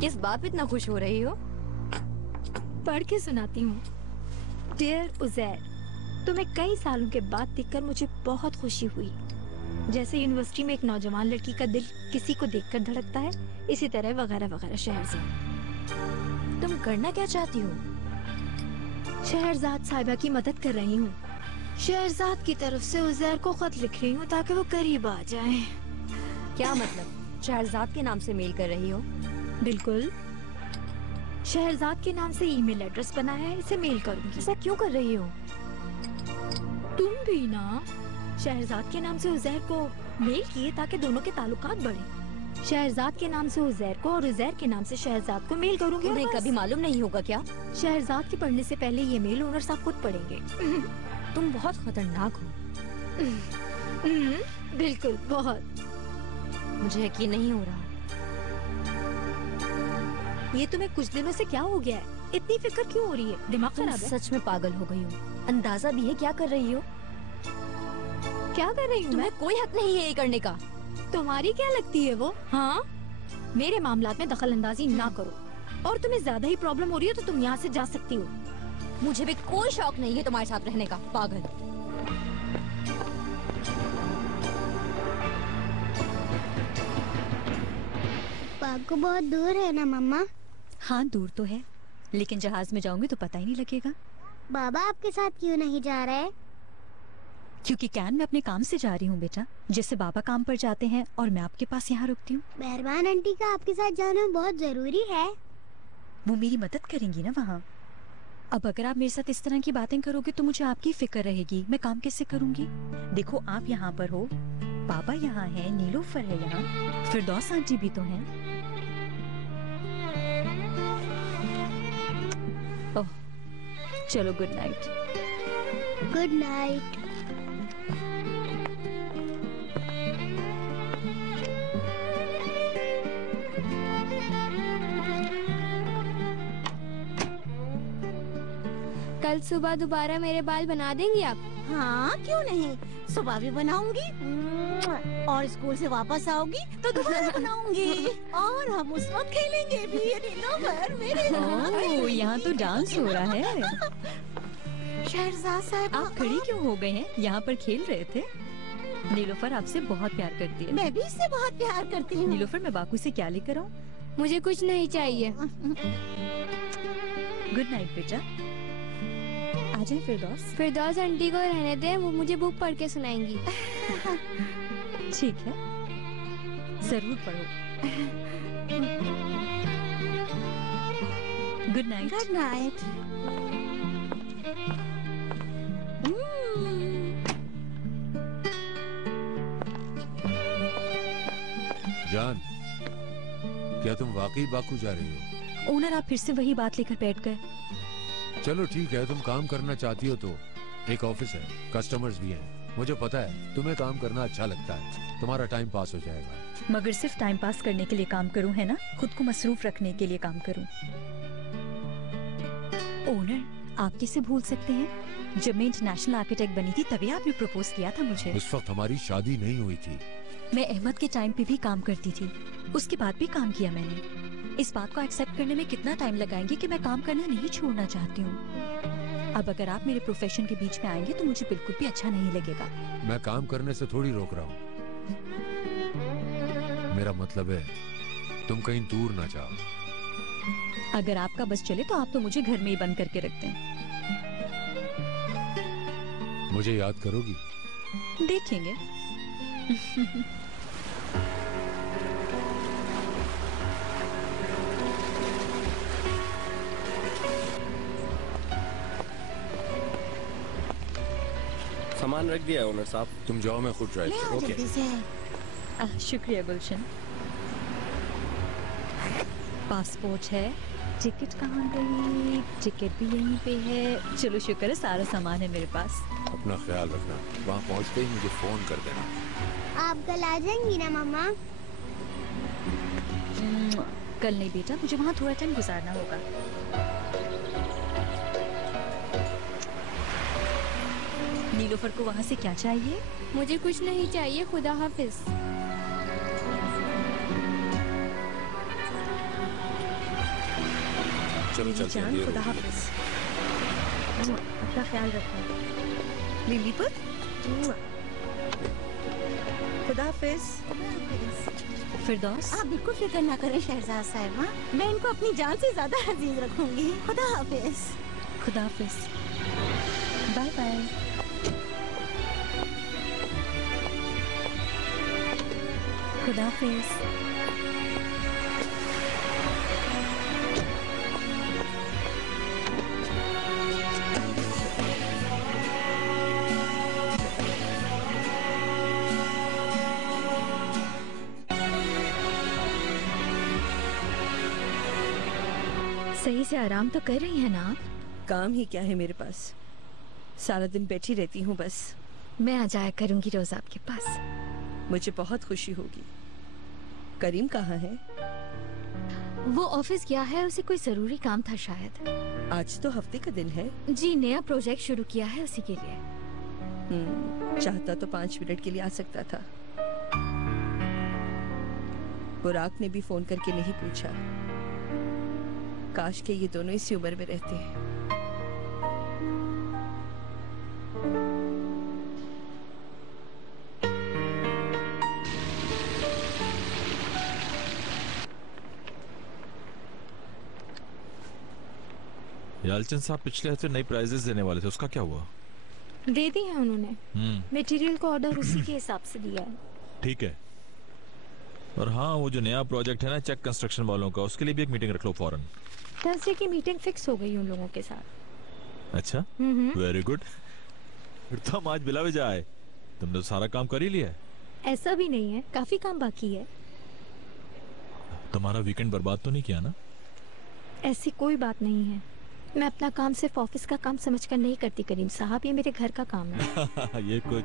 किस बात पे इतना खुश हो रही हो? पढ़ के सुनाती हूँ। डियर उज़ैर, तुम्हें कई सालों के बाद देखकर मुझे बहुत खुशी हुई। जैसे यूनिवर्सिटी में एक नौजवान लड़की का दिल किसी को देखकर धड़कता है, इसी तरह वगैरह वगैरह। शहरज़ाद, तुम करना क्या चाहती हो? शहरज़ाद साहिबा की मदद कर रही हूँ। शहरज़ाद की तरफ से उज़ैर को खत लिख रही हूँ ताकि वो करीब आ जाए। क्या मतलब? शहरज़ाद के नाम से मेल कर रही हो? बिल्कुल, शहरज़ाद के नाम से ईमेल एड्रेस बनाया है, इसे मेल करूंगी। ऐसा क्यों कर रही हो? तुम भी ना शहरज़ाद के नाम से उज़ैर को मेल किए ताकि दोनों के ताल्लुकात बढ़े। शहरज़ाद के नाम से उज़ैर को और उज़ैर के नाम से शहरज़ाद को मेल करूंगी। उन्हें कभी मालूम नहीं होगा क्या? शहरज़ाद के पढ़ने से पहले ये मेल ओनर साहब खुद पढ़ेंगे। तुम बहुत खतरनाक हो। बिल्कुल, बहुत। मुझे यकीन नहीं हो रहा। ये तुम्हें कुछ दिनों से क्या हो गया है? इतनी फिक्र क्यों हो रही है? दिमाग खराब है? सच में पागल हो गई हो। अंदाजा भी है क्या कर रही हो? क्या कर रही हूँ? तुम्हें कोई हक नहीं है ये करने का। तुम्हारी क्या लगती है वो? हाँ, मेरे मामलात में दखल अंदाजी ना करो। और तुम्हें ज्यादा ही प्रॉब्लम हो रही है तो तुम यहाँ से जा सकती हो। मुझे भी कोई शौक नहीं है तुम्हारे साथ रहने का, पागल। पार्क बहुत दूर है ना मम्मा? हाँ, दूर तो है, लेकिन जहाज में जाऊंगी तो पता ही नहीं लगेगा। बाबा आपके साथ क्यों नहीं जा रहे? क्योंकि कैन में अपने काम से जा रही हूँ बेटा। जैसे बाबा काम पर जाते हैं और मैं आपके पास यहाँ रुकती हूँ। मेहरबान आंटी का आपके साथ जाना बहुत जरूरी है। वो मेरी मदद करेंगी ना वहाँ। अब अगर आप मेरे साथ इस तरह की बातें करोगे तो मुझे आपकी फिक्र रहेगी। मैं काम कैसे करूँगी? देखो, आप यहाँ पर हो, पापा यहाँ है, नीलोफर है यहाँ, फिरदौस आंटी भी तो हैं। ओह, चलो गुड नाइट। Good night. कल सुबह दोबारा मेरे बाल बना देंगी आप? हाँ, क्यों नहीं, सुबह भी बनाऊंगी और स्कूल से वापस आओगी तो दोबारा बनाऊंगी और हम उस वक्त खेलेंगे भी। नीलोफर मेरे ओह, यहाँ तो डांस हो रहा है। शहरज़ाद साहब, आप खड़ी क्यों हो गए हैं? यहाँ पर खेल रहे थे। नीलोफर आपसे बहुत प्यार करती है। मैं भी इससे बहुत प्यार करती हूँ। नीलोफर, मैं बाकू से क्या लेकर आऊँ? मुझे कुछ नहीं चाहिए। गुड नाइट बेटा। आ जाए फिरदौस। फिरदौस आंटी को रहने दे, वो मुझे बुक पढ़ के सुनाएंगी। ठीक है, जरूर पढ़ो। Good night. Good night. जान, क्या तुम वाकई बाकू जा रही हो? ओनर, आप फिर से वही बात लेकर बैठ गए। चलो ठीक है, तुम काम करना चाहती हो तो एक ऑफिस है, कस्टमर्स भी हैं। मुझे पता है तुम्हें काम करना अच्छा लगता है, तुम्हारा टाइम पास हो जाएगा। मगर सिर्फ टाइम पास करने के लिए काम करूं, है ना? खुद को मसरूफ रखने के लिए काम करूं। ओनर, आप कैसे भूल सकते हैं? जब मैं इंटरनेशनल आर्किटेक्ट बनी थी तभी आपने प्रपोज किया था मुझे। उस वक्त हमारी शादी नहीं हुई थी। मैं अहमद के टाइम पे भी काम करती थी, उसके बाद भी काम किया मैंने। इस बात को एक्सेप्ट करने में कितना टाइम लगाएंगे कि मैं काम करना नहीं छोड़ना चाहती हूँ। अब अगर आप मेरे प्रोफेशन के बीच में आएंगे तो मुझे बिल्कुल भी अच्छा नहीं लगेगा। मैं काम करने से थोड़ी रोक रहा हूँ, मेरा मतलब है तुम कहीं दूर ना जाओ। अगर आपका बस चले तो आप तो मुझे घर में ही बंद करके रखते हैं। मुझे याद करोगी? देखेंगे। सामान रख दिया है ओनर साहब। तुम जाओ, मैं खुद ड्राइव करूँ। ओके। शुक्रिया गुलशन। पासपोर्ट है, टिकट कहाँ गई? टिकट भी यहीं पे है। चलो शुक्र है, सारा सामान है मेरे पास। अपना ख्याल रखना, वहाँ पहुँचते ही मुझे फोन कर देना। आप कल आ जाएंगी ना मम्मा? कल नहीं बेटा, मुझे वहाँ थोड़ा टाइम गुजारना होगा। नीलोफर को वहाँ से क्या चाहिए? मुझे कुछ नहीं चाहिए, खुदा हाफिज। चलो मेरी चलते जान, हैं, खुदा हाफिज। अपना ख्याल रखो। लिलीपुट, खुदा हाफिज। फिरदौस, आप बिल्कुल फिक्र ना करें शहजाद साहिबा, मैं इनको अपनी जान से ज्यादा अजीज रखूंगी। खुदा हाफिज। खुदा हाफिज। Bye bye. खुदा हाफिज। सही से आराम तो कर रही है ना आप? काम ही क्या है मेरे पास, सारा दिन बैठी रहती हूँ बस। मैं आ जाया करूंगी रोज आपके पास। मुझे बहुत खुशी होगी। करीम कहाँ है? वो ऑफिस गया है, उसे कोई जरूरी काम था शायद। आज तो हफ्ते का दिन है। जी, नया प्रोजेक्ट शुरू किया है उसी के लिए। चाहता तो 5 मिनट के लिए आ सकता था। बुराक ने भी फोन करके नहीं पूछा। काश के ये दोनों इसी उम्र में रहते हैं। यालचंद साहब पिछले हफ्ते नई प्राइजेस देने वाले थे, उसका क्या हुआ? दे दी है उन्होंने। मटेरियल का ऑर्डर उसी के हिसाब से दिया है। ठीक है। और हाँ, वो जो नया प्रोजेक्ट है ना चेक कंस्ट्रक्शन वालों का, उसके लिए भी एक मीटिंग रख लो फौरन। थर्सडे की मीटिंग फिक्स हो गई उन लोगों के साथ। अच्छा, वेरी गुड। फिर तो हम आज बिला वजह आए। तुमने तो सारा काम कर ही लिया है। ऐसा भी नहीं है, काफी काम बाकी है। तुम्हारा वीकेंड बर्बाद तो नहीं किया ना? ऐसी कोई बात नहीं है। मैं अपना काम सिर्फ ऑफिस का काम समझकर नहीं करती करीम साहब, ये मेरे घर का काम है। ये कुछ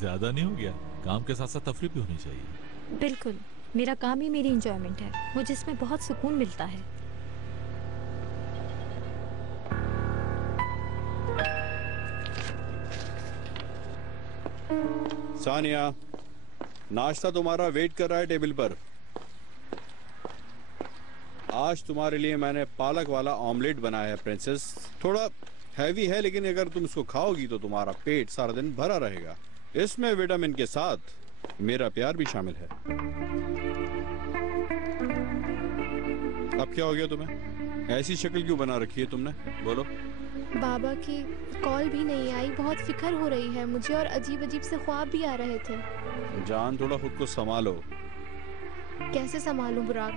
ज्यादा नहीं हो गया? काम के साथ साथ तफरीह भी होनी चाहिए। बिल्कुल, मेरा काम ही मेरी एंजॉयमेंट है, मुझे इसमें बहुत सुकून मिलता है। सानिया, नाश्ता तुम्हारा वेट कर रहा है टेबल पर। आज तुम्हारे लिए मैंने पालक वाला ऑमलेट बनाया है प्रिंसेस। थोड़ा हैवी है, लेकिन अगर तुम इसको खाओगी तो तुम्हारा पेट सारा दिन भरा रहेगा। इसमें विटामिन के साथ मेरा प्यार भी शामिल है। अब क्या हो गया तुम्हें? ऐसी शक्ल क्यों बना रखी है तुमने? बोलो। बाबा की कॉल भी नहीं आई, बहुत फिक्र हो रही है मुझे और अजीब अजीब से ख्वाब भी आ रहे थे। जान, थोड़ा खुद को संभालो। कैसे संभालूं बुराक?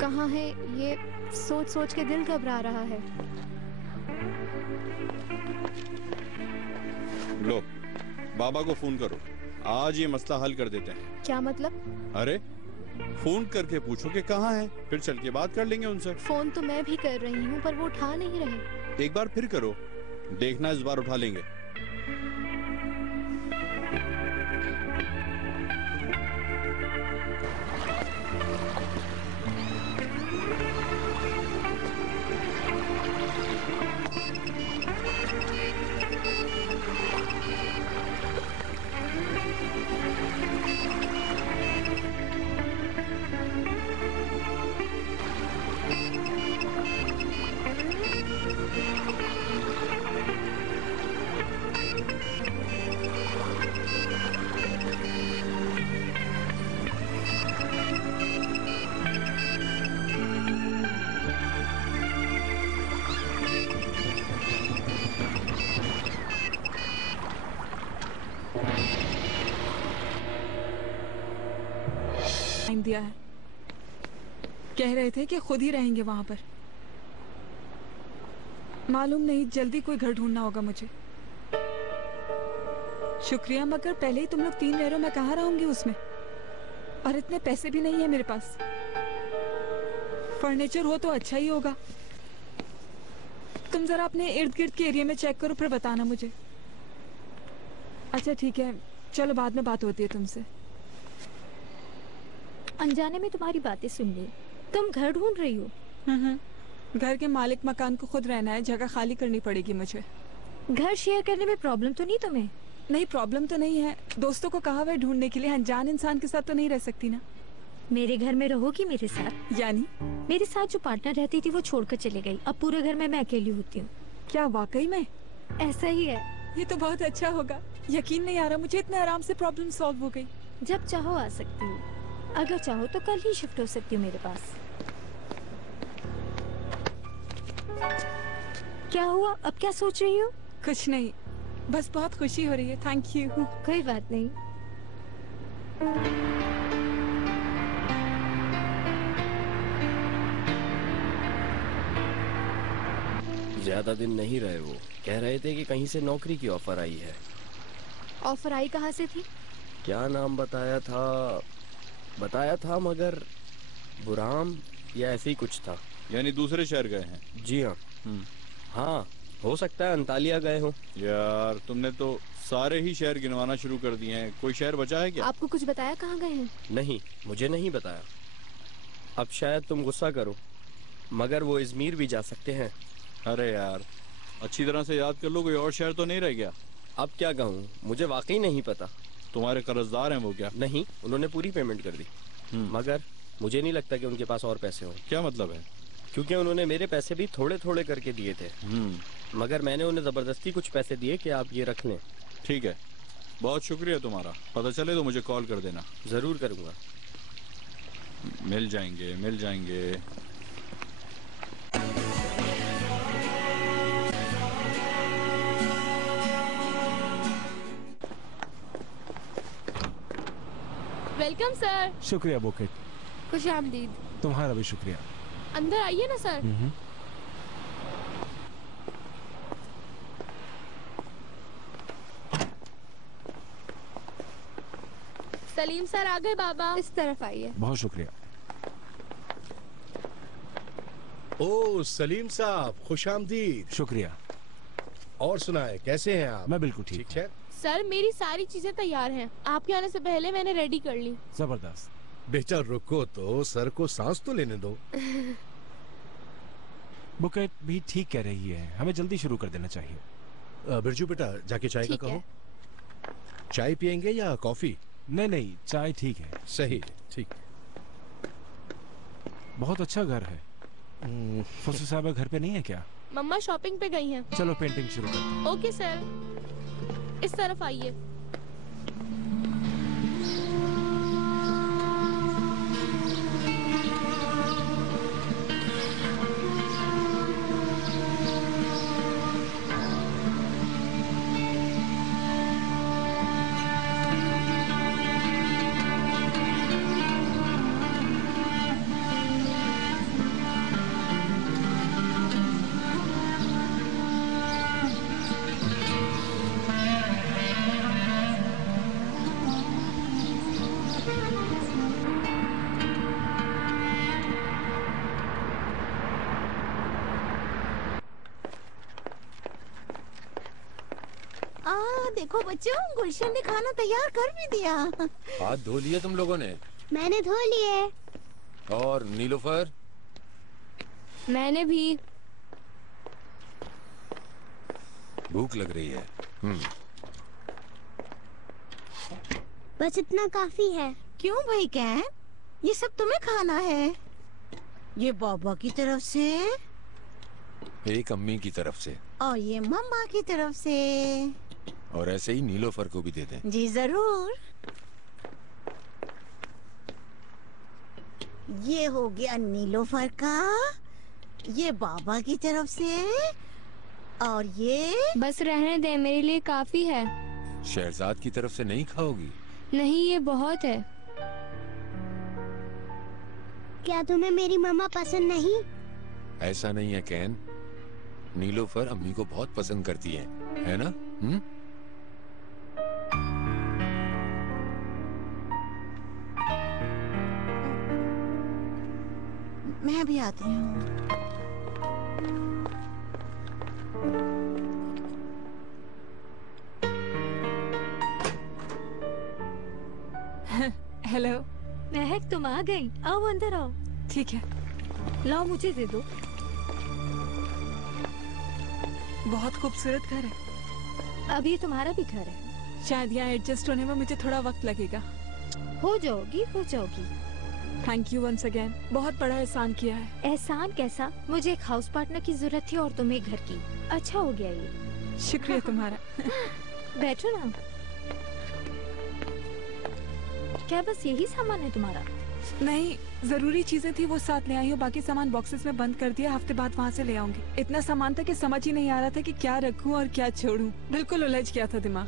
कहाँ है ये सोच सोच के दिल घबरा रहा है। लो, बाबा को फोन करो, आज ये मसला हल कर देते हैं। क्या मतलब? अरे फोन करके पूछो कि कहाँ है, फिर चल के बात कर लेंगे उनसे। फोन तो मैं भी कर रही हूँ पर वो उठा नहीं रहे। एक बार फिर करो, देखना इस बार उठा लेंगे। दिया है, कह रहे थे कि खुद ही रहेंगे वहां पर। मालूम नहीं, जल्दी कोई घर ढूंढना होगा मुझे। शुक्रिया, मगर पहले ही तुम लोग 3 रह रहे हो, मैं कहाँ रहूंगी उसमें? और इतने पैसे भी नहीं है मेरे पास। फर्नीचर हो तो अच्छा ही होगा। तुम जरा अपने इर्द गिर्द के एरिया में चेक करो, फिर बताना मुझे। अच्छा ठीक है, चलो बाद में बात होती है तुमसे। अनजाने में तुम्हारी बातें सुन ली। तुम घर ढूंढ रही हो? घर के मालिक मकान को खुद रहना है, जगह खाली करनी पड़ेगी मुझे। घर शेयर करने में प्रॉब्लम तो नहीं तुम्हें? नहीं, प्रॉब्लम तो नहीं है। दोस्तों को कहा हुआ है ढूंढने के लिए, अनजान इंसान के साथ तो नहीं रह सकती ना। मेरे घर में रहोगी मेरे साथ? यानी मेरे साथ जो पार्टनर रहती थी वो छोड़कर चले गई। अब पूरे घर में मैं अकेली होती हूँ। क्या वाकई में? ऐसा ही है। ये तो बहुत अच्छा होगा। यकीन नहीं आ रहा मुझे, इतने आराम से प्रॉब्लम सॉल्व हो गई। जब चाहो आ सकती हूँ, अगर चाहो तो कल ही शिफ्ट हो सकती हूँ मेरे पास। क्या हुआ, अब क्या सोच रही हो? कुछ नहीं, बस बहुत खुशी हो रही है। Thank you. कोई बात नहीं। ज्यादा दिन नहीं रहे वो। कह रहे थे कि कहीं से नौकरी की ऑफर आई है। ऑफर आई कहाँ से थी? क्या नाम बताया था मगर बुराम या ऐसे ही कुछ था। यानी दूसरे शहर गए हैं? जी हाँ। हाँ, हो सकता है अंतालिया गए हो। यार तुमने तो सारे ही शहर गिनवाना शुरू कर दिए हैं, कोई शहर बचा है क्या? आपको कुछ बताया कहाँ गए हैं? नहीं, मुझे नहीं बताया। अब शायद तुम गुस्सा करो मगर वो इजमीर भी जा सकते हैं। अरे यार अच्छी तरह से याद कर लो, कोई और शहर तो नहीं रह गया? अब क्या कहूँ, मुझे वाकई नहीं पता। तुम्हारे कर्जदार हैं वो क्या? नहीं, उन्होंने पूरी पेमेंट कर दी। मगर मुझे नहीं लगता कि उनके पास और पैसे हों। क्या मतलब है? क्योंकि उन्होंने मेरे पैसे भी थोड़े थोड़े करके दिए थे। मगर मैंने उन्हें जबरदस्ती कुछ पैसे दिए कि आप ये रख लें। ठीक है, बहुत शुक्रिया तुम्हारा। पता चले तो मुझे कॉल कर देना। जरूर करूँगा। मिल जाएंगे मिल जाएंगे। Welcome sir. शुक्रिया बुकेट। खुश आमदीद। तुम्हारा भी शुक्रिया। अंदर आइए ना सर। सलीम सर आ गए बाबा। इस तरफ आइए। बहुत शुक्रिया। ओ सलीम साहब, खुश आमदीद। शुक्रिया। और सुनाए, कैसे हैं आप? मैं बिल्कुल ठीक है। सर मेरी सारी चीजें तैयार हैं। आपके आने से पहले मैंने रेडी कर ली। जबरदस्त। बेटा रुको तो, सर को सांस तो लेने दो। बुकेट भी ठीक कह रही है, हमें जल्दी शुरू कर देना चाहिए। बिरजू बेटा, जाके चाय का कहो। चाय पियेंगे या कॉफी? नहीं, चाय ठीक है। सही, ठीक। बहुत अच्छा घर है। फुसू साहब घर पे नहीं है क्या? मम्मा शॉपिंग पे गई हैं। चलो पेंटिंग शुरू करते हैं। ओके सर, इस तरफ आइए। देखो बच्चों, गुलशन ने खाना तैयार कर भी दिया। हाथ धो लिए तुम लोगों ने? मैंने धो लिए। और नीलोफर? मैंने भी। भूख लग रही है। बस इतना काफी है। क्यों भाई कैन, ये सब तुम्हें खाना है? ये बाबा की तरफ से, एक अम्मी की तरफ से, और ये मम्मा की तरफ से, और ऐसे ही नीलोफर को भी दे दें। जी जरूर। ये हो गया नीलोफर का, ये बाबा की तरफ से, और ये बस रहने दे, मेरे लिए काफी है। शहजाद की तरफ से नहीं खाओगी? नहीं, ये बहुत है। क्या तुम्हें मेरी मम्मा पसंद नहीं? ऐसा नहीं है कैन, नीलोफर अम्मी को बहुत पसंद करती है ना? मैं भी आती हूँ। हेलो। महक तुम आ गई, आओ अंदर आओ। ठीक है। लाओ मुझे दे दो। बहुत खूबसूरत घर है। अब ये तुम्हारा भी घर है। शायद यहाँ एडजस्ट होने में मुझे थोड़ा वक्त लगेगा। हो जाओगी, हो जाओगी। थैंक यू वंस अगेन, बहुत बड़ा एहसान किया है। एहसान कैसा, मुझे एक हाउस पार्टनर की जरूरत थी और तुम्हें घर की। अच्छा हो गया ये। शुक्रिया तुम्हारा। बैठो ना। क्या बस यही सामान है तुम्हारा? नहीं, जरूरी चीजें थी वो साथ ले आई हूँ, बाकी सामान बॉक्सेस में बंद कर दिया, हफ्ते बाद वहाँ से ले आऊंगी। इतना सामान था कि समझ ही नहीं आ रहा था कि क्या रखूँ और क्या छोड़ूं। बिल्कुल उलझ गया था दिमाग।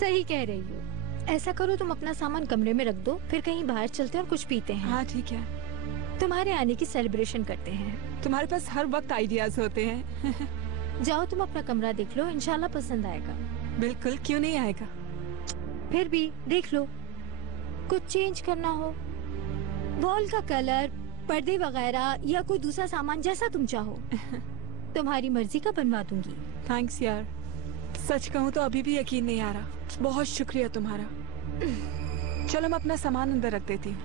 सही कह रही हो। ऐसा करो, तुम अपना सामान कमरे में रख दो, फिर कहीं बाहर चलते हैं और कुछ पीते हैं। हाँ ठीक है। तुम्हारे आने की सेलिब्रेशन करते हैं। तुम्हारे पास हर वक्त आइडियाज होते हैं। जाओ तुम अपना कमरा देख लो, इंशाल्लाह पसंद आएगा। बिल्कुल, क्यों नहीं आएगा। फिर भी देख लो, कुछ चेंज करना हो, वॉल का कलर, पर्दे वगैरह या कोई दूसरा सामान, जैसा तुम चाहो। तुम्हारी मर्जी का बनवा दूंगी। थैंक्स यार, सच कहूँ तो अभी भी यकीन नहीं आ रहा। बहुत शुक्रिया तुम्हारा। चलो मैं अपना सामान अंदर रख देती हूँ।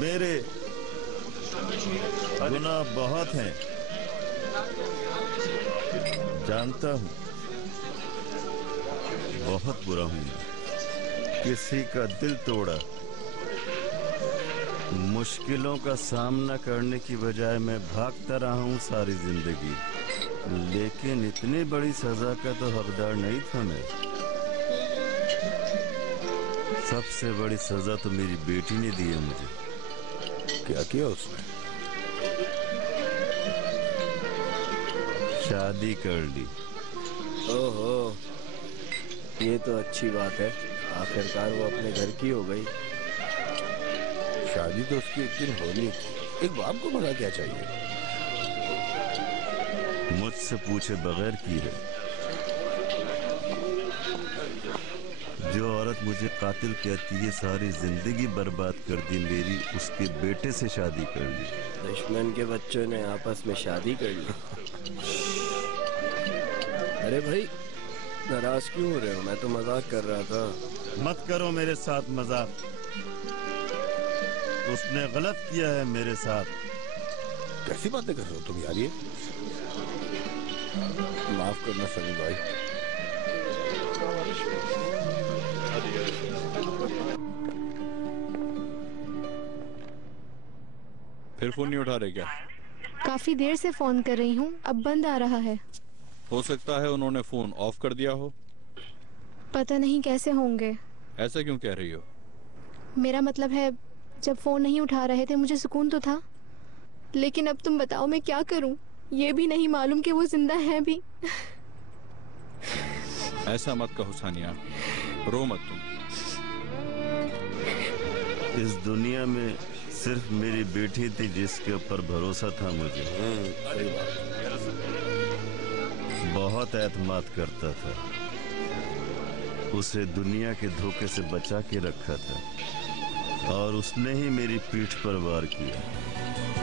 मेरे गुनाह बहुत हैं, जानता हूँ, बहुत बुरा हूँ। किसी का दिल तोड़ा, मुश्किलों का सामना करने की बजाय मैं भागता रहा हूँ सारी जिंदगी, लेकिन इतनी बड़ी सजा का तो हकदार नहीं था मैं। सबसे बड़ी सजा तो मेरी बेटी ने दी है मुझे। क्या किया उसने? शादी कर ली। ओहो, ये तो अच्छी बात है, आखिरकार वो अपने घर की हो गई। शादी तो उसकी एक दिन होनी थी। एक बाप को भला क्या चाहिए? मुझसे पूछे बगैर की है। जो औरत मुझे कातिल कहती है, सारी जिंदगी बर्बाद कर दी मेरी, उसके बेटे से शादी कर ली। दुश्मन के बच्चों ने आपस में शादी कर ली। अरे भाई, नाराज क्यों हो रहे हो? मैं तो मजाक कर रहा था। मत करो मेरे साथ मजाक। उसने गलत किया है मेरे साथ। कैसी बातें कर रहे हो तुम यार? ये माफ करना सनी भाई। फिर फोन नहीं उठा रहे क्या? काफी देर से फोन कर रही हूँ, अब बंद आ रहा है। हो सकता है उन्होंने फोन ऑफ कर दिया हो। पता नहीं कैसे होंगे। ऐसा क्यों कह रही हो? मेरा मतलब है, जब फोन नहीं उठा रहे थे मुझे सुकून तो था, लेकिन अब तुम बताओ मैं क्या करूं? ये भी नहीं मालूम कि वो जिंदा है भी। ऐसा मत कहो सानिया, रो मत तुम। इस दुनिया में सिर्फ मेरी बेटी थी जिसके ऊपर भरोसा था मुझे। बहुत एतमाद करता था, उसे दुनिया के धोखे से बचा के रखा था, और उसने ही मेरी पीठ पर वार किया।